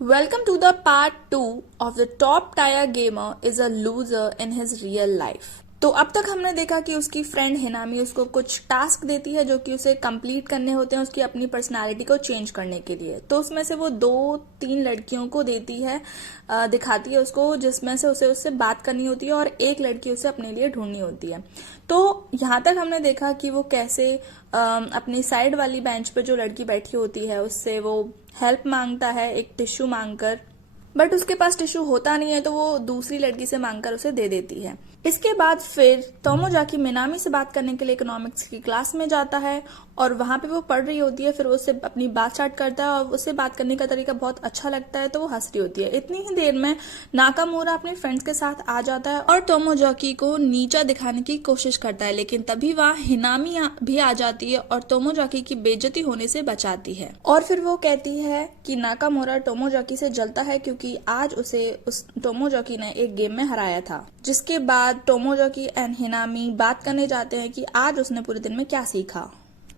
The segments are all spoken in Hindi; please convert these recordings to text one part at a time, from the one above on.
Welcome to the part 2 of the top tier gamer is a loser in his real life. तो अब तक हमने देखा कि उसकी फ्रेंड हिनामी उसको कुछ टास्क देती है जो कि उसे कंप्लीट करने होते हैं उसकी अपनी पर्सनालिटी को चेंज करने के लिए। तो उसमें से वो 2-3 लड़कियों को देती है, दिखाती है उसको, जिसमें से उसे उससे बात करनी होती है और एक लड़की उसे अपने लिए ढूंढनी होती है। तो यहाँ तक हमने देखा कि वो कैसे अपनी साइड वाली बेंच पे जो लड़की बैठी होती है उससे वो हेल्प मांगता है एक टिश्यू मांगकर, बट उसके पास टिश्यू होता नहीं है तो वो दूसरी लड़की से मांगकर उसे दे देती है। इसके बाद फिर तोमोजाकी मिनामी से बात करने के लिए इकोनॉमिक्स की क्लास में जाता है और वहां पे वो पढ़ रही होती है। फिर वो उससे अपनी बात स्टार्ट करता है और उससे बात करने का तरीका बहुत अच्छा लगता है तो वो हंस रही होती है। इतनी ही देर में नाकामोरा अपने फ्रेंड्स के साथ आ जाता है और तोमोजाकी को नीचा दिखाने की कोशिश करता है, लेकिन तभी वहां हिनामी भी आ जाती है और तोमोजाकी की बेइज्जती होने से बचाती है। और फिर वो कहती है कि नाकामोरा तोमोजाकी से जलता है क्योंकि आज उसे उस तोमोजाकी ने एक गेम में हराया था। जिसके बाद तोमोजाकी एंड हिनामी बात करने जाते हैं कि आज उसने पूरे दिन में क्या सीखा।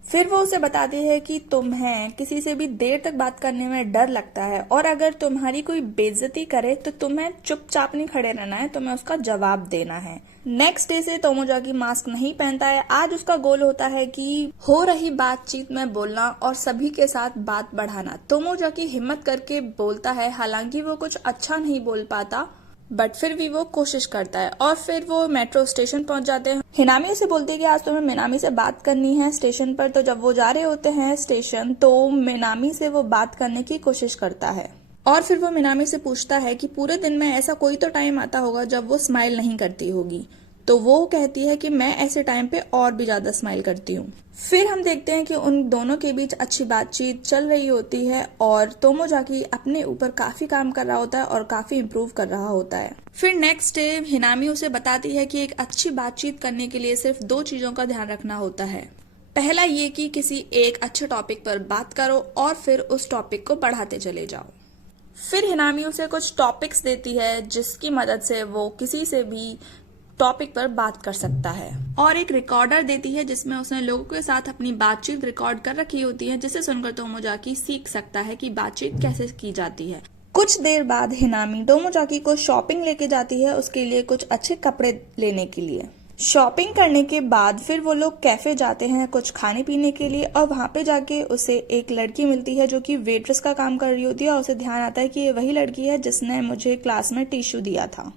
फिर वो उसे बताती है कि तुम्हें किसी से भी देर तक बात करने में डर लगता है और अगर तुम्हारी कोई बेइज्जती करे तो तुम्हें चुपचाप नहीं खड़े रहना है, तुम्हें उसका जवाब देना है। नेक्स्ट डे से तोमोजाकी मास्क नहीं पहनता है। आज उसका गोल होता है कि हो रही बातचीत में बोलना और सभी के साथ बात बढ़ाना। तोमोजाकी हिम्मत करके बोलता है, हालांकि वो कुछ अच्छा नहीं बोल पाता बट फिर भी वो कोशिश करता है। और फिर वो मेट्रो स्टेशन पहुंच जाते हैं। हिनामी उसे बोलती है कि आज तुम्हें मिनामी से बात करनी है स्टेशन पर। तो जब वो जा रहे होते हैं स्टेशन तो मिनामी से वो बात करने की कोशिश करता है और फिर वो मिनामी से पूछता है कि पूरे दिन में ऐसा कोई तो टाइम आता होगा जब वो स्माइल नहीं करती होगी। तो वो कहती है कि मैं ऐसे टाइम पे और भी ज्यादा स्माइल करती हूँ। फिर हम देखते हैं कि उन दोनों के बीच अच्छी बातचीत चल रही होती है और तोमोजाकी अपने ऊपर काफी काम कर रहा होता है और काफी इम्प्रूव कर रहा होता है। फिर नेक्स्ट डे हिनामी उसे बताती है कि एक अच्छी बातचीत करने के लिए सिर्फ 2 चीजों का ध्यान रखना होता है। पहला ये कि किसी एक अच्छे टॉपिक पर बात करो और फिर उस टॉपिक को बढ़ाते चले जाओ। फिर हिनामी उसे कुछ टॉपिक्स देती है जिसकी मदद से वो किसी से भी टॉपिक पर बात कर सकता है और एक रिकॉर्डर देती है जिसमें उसने लोगों के साथ अपनी बातचीत रिकॉर्ड कर रखी होती है, जिसे सुनकर तोमोजाकी सीख सकता है कि बातचीत कैसे की जाती है। कुछ देर बाद हिनामी तोमोजाकी को शॉपिंग लेके जाती है उसके लिए कुछ अच्छे कपड़े लेने के लिए। शॉपिंग करने के बाद फिर वो लोग कैफे जाते हैं कुछ खाने पीने के लिए और वहां पे जाके उसे एक लड़की मिलती है जो कि वेट्रेस का काम कर रही होती है और उसे ध्यान आता है कि ये वही लड़की है जिसने मुझे क्लास में टिश्यू दिया था।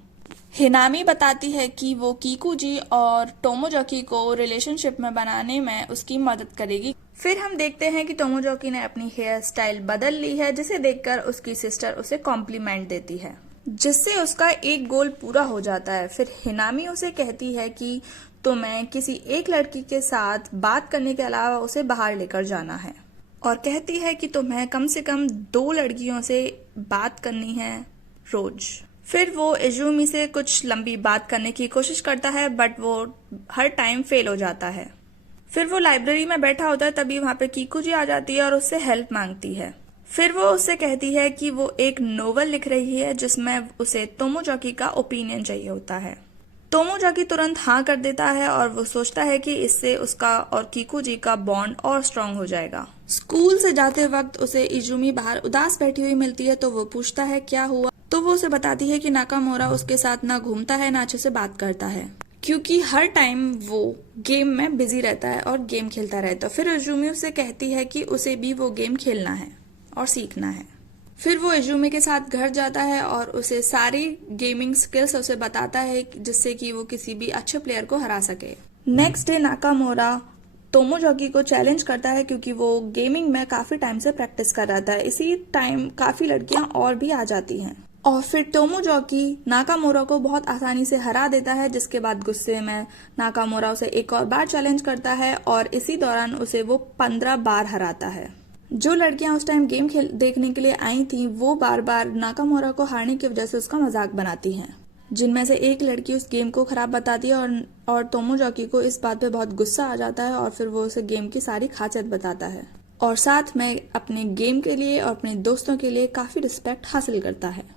हिनामी बताती है कि वो कीकूजी और तोमोजाकी को रिलेशनशिप में बनाने में उसकी मदद करेगी। फिर हम देखते हैं कि तोमोजाकी ने अपनी हेयर स्टाइल बदल ली है, जिसे देखकर उसकी सिस्टर उसे कॉम्प्लीमेंट देती है, जिससे उसका एक गोल पूरा हो जाता है। फिर हिनामी उसे कहती है कि तुम्हें किसी एक लड़की के साथ बात करने के अलावा उसे बाहर लेकर जाना है और कहती है कि तुम्हें कम से कम 2 लड़कियों से बात करनी है रोज। फिर वो इजुमी से कुछ लंबी बात करने की कोशिश करता है बट वो हर टाइम फेल हो जाता है। फिर वो लाइब्रेरी में बैठा होता है, तभी वहां पे कीकूजी आ जाती है और उससे हेल्प मांगती है। फिर वो उससे कहती है कि वो एक नोवेल लिख रही है जिसमें उसे तोमोजाकी का ओपिनियन चाहिए होता है। तोमोजाकी तुरंत हाँ कर देता है और वो सोचता है कि इससे उसका और कीकूजी का बॉन्ड और स्ट्रांग हो जाएगा। स्कूल से जाते वक्त उसे इजुमी बाहर उदास बैठी हुई मिलती है तो वो पूछता है क्या हुआ। तो वो उसे बताती है कि नाकामोरा उसके साथ ना घूमता है ना अच्छे से बात करता है क्योंकि हर टाइम वो गेम में बिजी रहता है और गेम खेलता रहता है। फिर इजुमी उससे कहती है कि उसे भी वो गेम खेलना है और सीखना है। फिर वो इजुमी के साथ घर जाता है और उसे सारी गेमिंग स्किल्स उसे बताता है जिससे कि वो किसी भी अच्छे प्लेयर को हरा सके। नेक्स्ट डे नाकामोरा तोमोजाकी को चैलेंज करता है क्योंकि वो गेमिंग में काफी टाइम से प्रैक्टिस कर रहा था। इसी टाइम काफी लड़कियां और भी आ जाती हैं और फिर तोमोजाकी नाकामोरा को बहुत आसानी से हरा देता है, जिसके बाद गुस्से में नाकामोरा उसे एक और बार चैलेंज करता है और इसी दौरान उसे वो 15 बार हराता है। जो लड़कियां उस टाइम गेम देखने के लिए आई थी वो बार बार नाकामोरा को हारने की वजह से उसका मजाक बनाती हैं, जिनमें से एक लड़की उस गेम को खराब बताती है और तोमोजाकी को इस बात पे बहुत गुस्सा आ जाता है और फिर वो उसे गेम की सारी खासियत बताता है और साथ में अपने गेम के लिए और अपने दोस्तों के लिए काफी रिस्पेक्ट हासिल करता है।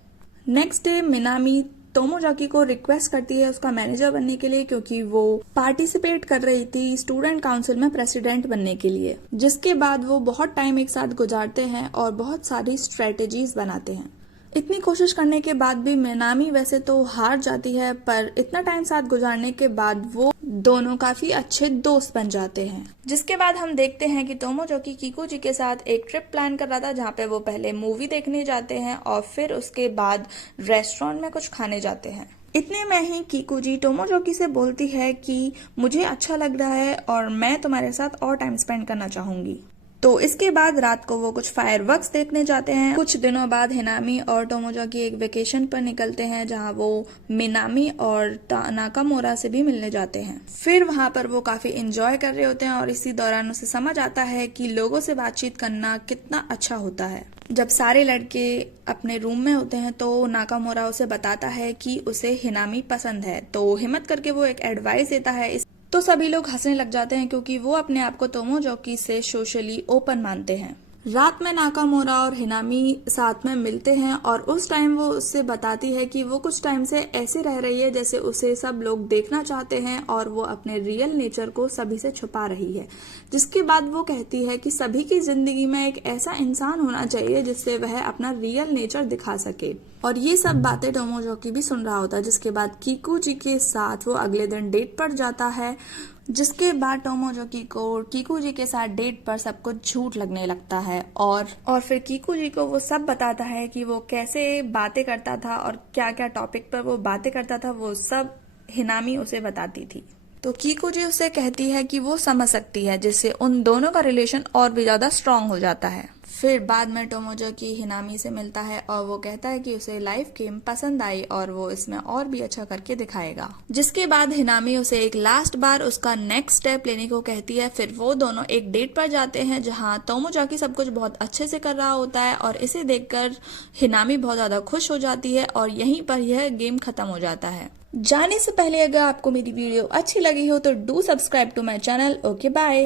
नेक्स्ट डे मिनामी टोमोजाकी को रिक्वेस्ट करती है उसका मैनेजर बनने के लिए, क्योंकि वो पार्टिसिपेट कर रही थी स्टूडेंट काउंसिल में प्रेसिडेंट बनने के लिए। जिसके बाद वो बहुत टाइम एक साथ गुजारते हैं और बहुत सारी स्ट्रेटेजीज बनाते हैं। इतनी कोशिश करने के बाद भी मिनामी वैसे तो हार जाती है, पर इतना टाइम साथ गुजारने के बाद वो दोनों काफी अच्छे दोस्त बन जाते हैं। जिसके बाद हम देखते हैं कि टोमोजाकी किकुजी के साथ एक ट्रिप प्लान कर रहा था, जहाँ पे वो पहले मूवी देखने जाते हैं और फिर उसके बाद रेस्टोरेंट में कुछ खाने जाते हैं। इतने में ही किकुजी टोमोजाकी से बोलती है कि मुझे अच्छा लग रहा है और मैं तुम्हारे साथ और टाइम स्पेंड करना चाहूंगी। तो इसके बाद रात को वो कुछ फायरवर्क्स देखने जाते हैं। कुछ दिनों बाद हिनामी और टोमोजाकी एक वेकेशन पर निकलते हैं, जहां वो मिनामी और नाकामोरा से भी मिलने जाते हैं। फिर वहां पर वो काफी एंजॉय कर रहे होते हैं और इसी दौरान उसे समझ आता है कि लोगों से बातचीत करना कितना अच्छा होता है। जब सारे लड़के अपने रूम में होते हैं तो नाकामोरा उसे बताता है कि उसे हिनामी पसंद है, तो हिम्मत करके वो एक एडवाइस देता है। तो सभी लोग हंसने लग जाते हैं, क्योंकि वो अपने आप को टोमोजाकी से सोशली ओपन मानते हैं। रात में नाकामोरा और हिनामी साथ में मिलते हैं और उस टाइम वो उससे बताती है कि वो कुछ टाइम से ऐसे रह रही है जैसे उसे सब लोग देखना चाहते हैं और वो अपने रियल नेचर को सभी से छुपा रही है। जिसके बाद वो कहती है कि सभी की जिंदगी में एक ऐसा इंसान होना चाहिए जिससे वह अपना रियल नेचर दिखा सके। और ये सब बातें टोमोजाकी भी सुन रहा होता है। जिसके बाद किकुजी के साथ वो अगले दिन डेट पर जाता है। जिसके बाद टोमोजाकी को किकुजी के साथ डेट पर सब कुछ झूठ लगने लगता है और फिर किकुजी को वो सब बताता है कि वो कैसे बातें करता था और क्या क्या टॉपिक पर वो बातें करता था, वो सब हिनामी उसे बताती थी। तो किकुजी उससे कहती है कि वो समझ सकती है, जिससे उन दोनों का रिलेशन और भी ज्यादा स्ट्रांग हो जाता है। फिर बाद में टोमोजाकी हिनामी से मिलता है और वो कहता है कि उसे लाइव गेम पसंद आई और वो इसमें और भी अच्छा करके दिखाएगा। जिसके बाद हिनामी उसे एक लास्ट बार उसका नेक्स्ट स्टेप लेने को कहती है। फिर वो दोनों एक डेट पर जाते हैं, जहां टोमोजाकी सब कुछ बहुत अच्छे से कर रहा होता है और इसे देखकर हिनामी बहुत ज्यादा खुश हो जाती है और यहीं पर यह गेम खत्म हो जाता है। जाने से पहले अगर आपको मेरी वीडियो अच्छी लगी हो तो do subscribe to my channel. Okay, bye.